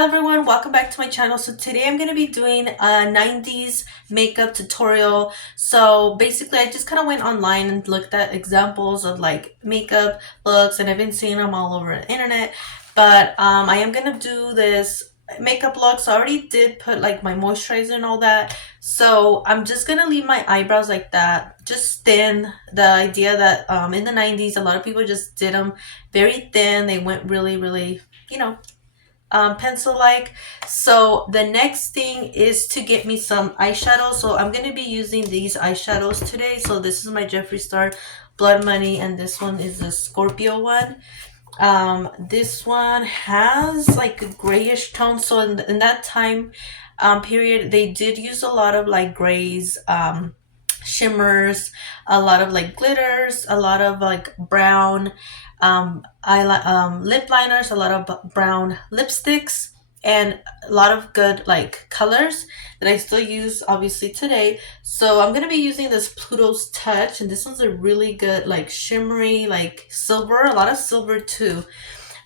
Hello everyone, welcome back to my channel. So today I'm going to be doing a 90s makeup tutorial. So basically I just kind of went online and looked at examples of like makeup looks, and I've been seeing them all over the internet. But I am going to do this makeup look. So I already did put like my moisturizer and all that. So I'm just going to leave my eyebrows like that, just thin. The idea that in the 90s a lot of people just did them very thin. They went really, pencil like. So the next thing is to get me some eyeshadow. So I'm going to be using these eyeshadows today. So this is my Jefree Star Blood Money, and this one is the Scorpio one. This one has like a grayish tone. So in that time period, they did use a lot of like grays, shimmers, a lot of like glitters, a lot of like brown lip liners, a lot of brown lipsticks, and a lot of good like colors that I still use obviously today. So I'm gonna be using this Pluto's Touch, and this one's a really good like shimmery like silver, a lot of silver too.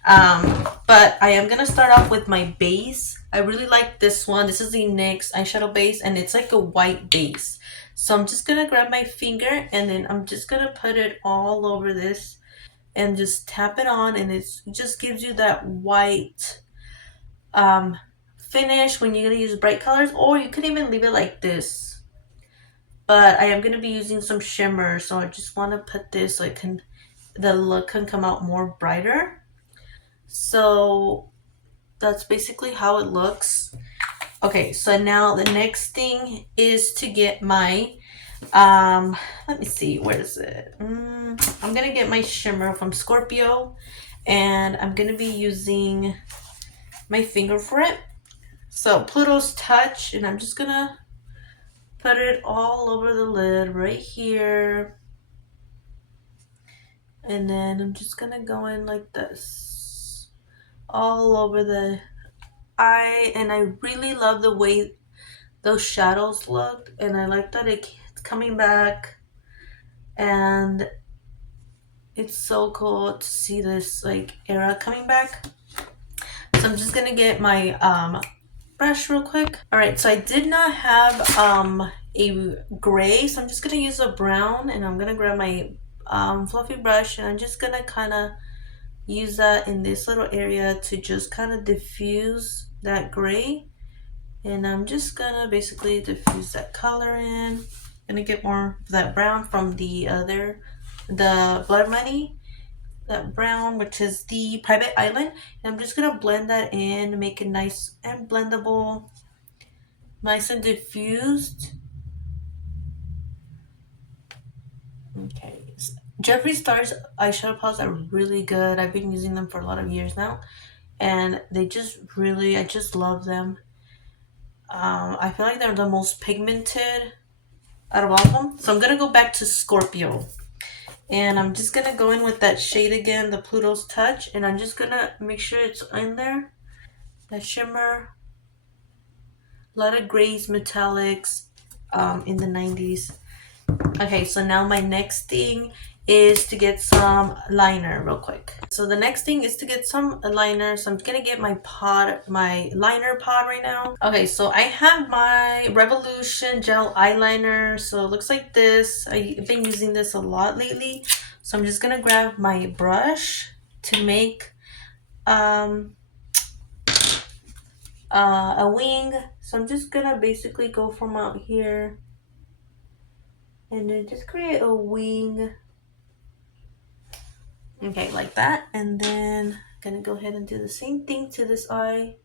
But I am gonna start off with my base. I really like this one. This is the NYX eyeshadow base, and it's like a white base. So I'm just gonna grab my finger, and then I'm just gonna put it all over this and just tap it on, and it just gives you that white finish when you're gonna use bright colors, or you could even leave it like this. But I am gonna be using some shimmer, so I just want to put this so the look can come out more brighter. So that's basically how it looks. Okay, so now the next thing is to get my let me see, where is it? I'm gonna get my shimmer from Scorpio, and I'm gonna be using my finger for it. So Pluto's Touch, and I'm just gonna put it all over the lid right here, and then I'm just gonna go in like this all over the eye. And I really love the way those shadows look, and I like that it's coming back, and it's so cool to see this like era coming back. So I'm just gonna get my brush real quick. All right, so I did not have a gray, so I'm just gonna use a brown, and I'm gonna grab my fluffy brush, and I'm just gonna kind of use that in this little area to just kind of diffuse that gray. And I'm just gonna basically diffuse that color in. Gonna get more of that brown from the Blood Money, that brown, which is the Private Island. And I'm just gonna blend that in, make it nice and blendable, nice and diffused. Okay, Jeffree Star's eyeshadow palettes are really good. I've been using them for a lot of years now, and they just really, I just love them. I feel like they're the most pigmented out of all of them. So I'm gonna go back to Scorpio, and I'm just gonna go in with that shade again, the Pluto's Touch, and I'm just gonna make sure it's in there. That shimmer, a lot of grays, metallics, in the 90s. Okay, so now my next thing is to get some liner real quick. So the next thing is to get some liner. So I'm gonna get my liner pod right now. Okay, so I have my Revolution gel eyeliner. So it looks like this. I've been using this a lot lately. So I'm just gonna grab my brush to make a wing. So I'm just gonna basically go from out here and then just create a wing. Okay, like that. And then I'm gonna go ahead and do the same thing to this eye.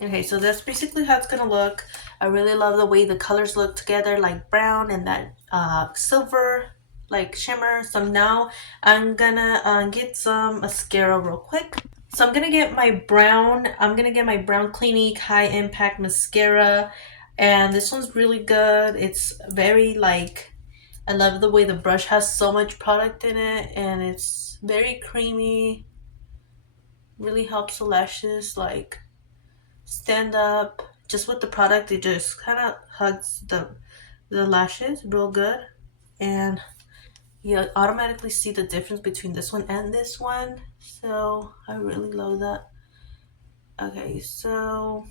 Okay, so that's basically how it's gonna look. I really love the way the colors look together, like brown and that silver like shimmer. So now I'm gonna get some mascara real quick. So I'm gonna get my brown Clinique High Impact Mascara, and this one's really good. It's very like, I love the way the brush has so much product in it, and it's very creamy. Really helps the lashes like stand up, just with the product, it just kind of hugs the lashes real good, and you automatically see the difference between this one and this one. So I really love that. Okay, so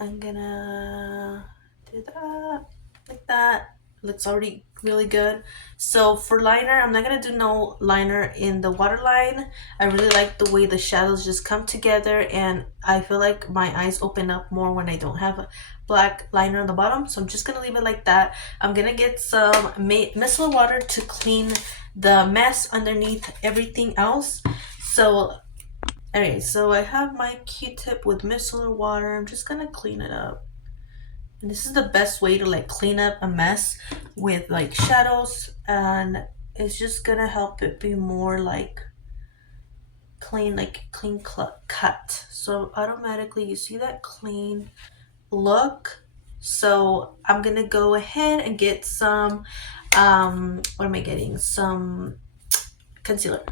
I'm gonna do that like that. Looks already really good. So for liner, I'm not gonna do no liner in the waterline. I really like the way the shadows just come together, and I feel like my eyes open up more when I don't have a black liner on the bottom. So I'm just gonna leave it like that. I'm gonna get some micellar water to clean the mess underneath everything else. So okay, so I have my Q-tip with micellar water. I'm just gonna clean it up. And this is the best way to like clean up a mess with like shadows, and it's just gonna help it be more like clean, like clean cut. So automatically you see that clean look. So I'm gonna go ahead and get some, what am I getting? Some concealer.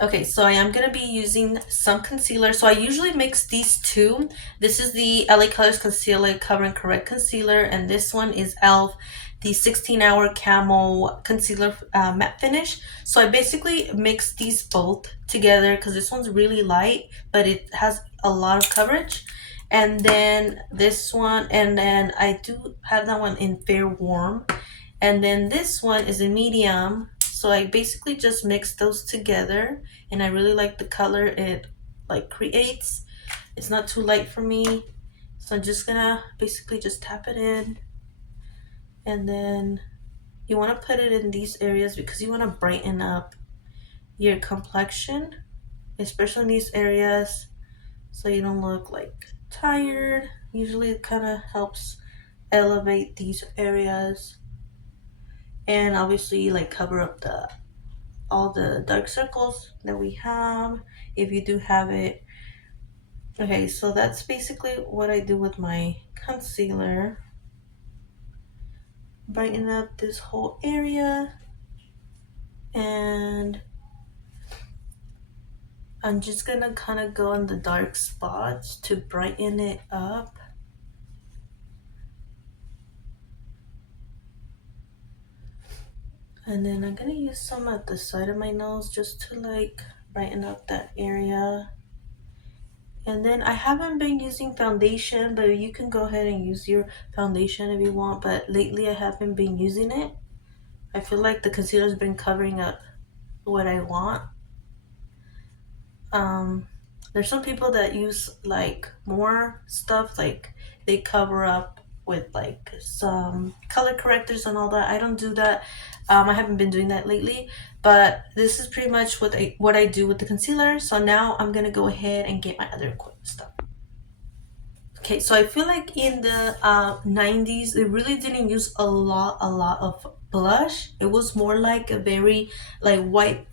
Okay, so I am going to be using some concealer. So I usually mix these two. This is the LA Colors Concealer Cover and Correct Concealer, and this one is e.l.f. the 16-hour Camo Concealer Matte Finish. So I basically mix these both together because this one's really light, but it has a lot of coverage. And then this one, and then I do have that one in Fair Warm. And then this one is a medium. So I basically just mix those together, and I really like the color it like creates. It's not too light for me. So I'm just gonna basically just tap it in, and then you want to put it in these areas because you want to brighten up your complexion, especially in these areas, so you don't look like tired. Usually it kind of helps elevate these areas, and obviously like cover up the all the dark circles that we have if you do have it. Okay, so that's basically what I do with my concealer. Brighten up this whole area, and I'm just gonna kind of go on the dark spots to brighten it up. And then I'm gonna use some at the side of my nose just to like brighten up that area. And then I haven't been using foundation, but you can go ahead and use your foundation if you want. But lately I haven't been using it. I feel like the concealer's been covering up what I want. Um, there's some people that use like more stuff, like they cover up with like some color correctors and all that. I don't do that. I haven't been doing that lately, but this is pretty much what I do with the concealer. So now I'm gonna go ahead and get my other equipment stuff. Okay, so I feel like in the 90s, they really didn't use a lot of blush. It was more like a very like white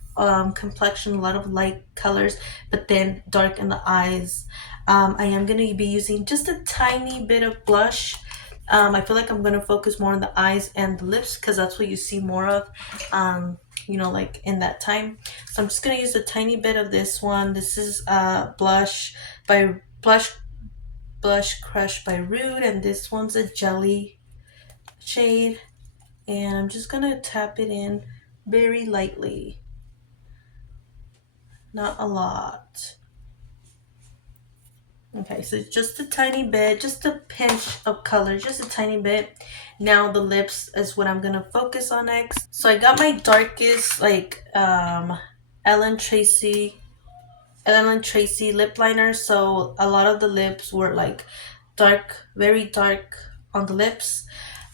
complexion, a lot of light colors, but then dark in the eyes. I am going to be using just a tiny bit of blush. I feel like I'm going to focus more on the eyes and the lips because that's what you see more of, like in that time. So I'm just going to use a tiny bit of this one. This is Blush Crush by Rude, and this one's a jelly shade, and I'm just gonna tap it in very lightly, not a lot. Okay, so just a tiny bit, just a pinch of color, just a tiny bit. Now the lips is what I'm gonna focus on next. So I got my darkest like Ellen Tracy Ellen Tracy lip liner. So a lot of the lips were like dark, very dark on the lips.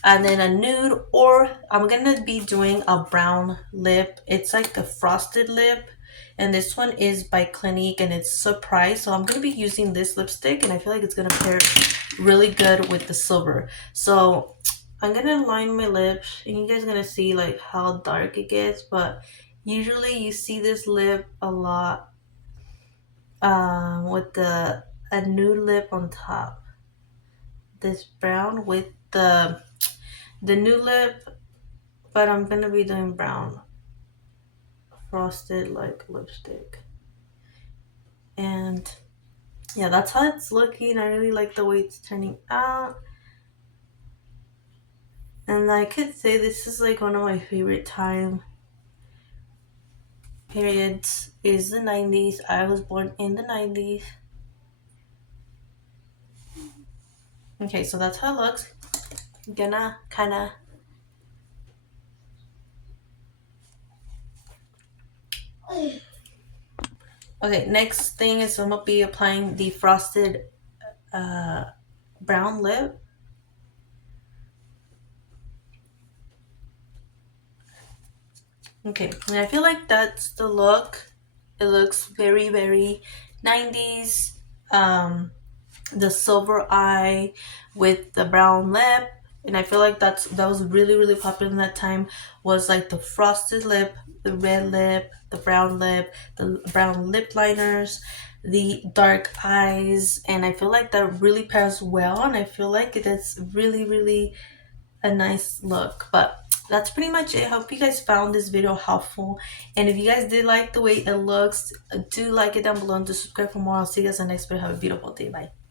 And then a nude, or I'm gonna be doing a brown lip. It's like a frosted lip. And this one is by Clinique and it's Surprise. So I'm gonna be using this lipstick and I feel like it's gonna pair really good with the silver. So I'm gonna line my lips and you guys are gonna see like how dark it gets, but usually you see this lip a lot with a nude lip on top. This brown with the nude lip, but I'm gonna be doing brown frosted like lipstick. And yeah, that's how it's looking. I really like the way it's turning out. And I could say this is like one of my favorite time periods is the 90s. I was born in the 90s. Okay, so that's how it looks. I'm gonna kinda. Okay, next thing is I'm gonna be applying the frosted uh, brown lip. Okay, and I feel like that's the look. It looks very, very 90s. The silver eye with the brown lip. And I feel like that was really, really popular in that time, was like the frosted lip, the red lip, the brown lip liners, the dark eyes. And I feel like that really pairs well, and I feel like it's really, really a nice look. But that's pretty much it. I hope you guys found this video helpful, and if you guys did like the way it looks, do like it down below and do subscribe for more. I'll see you guys in the next video. Have a beautiful day. Bye.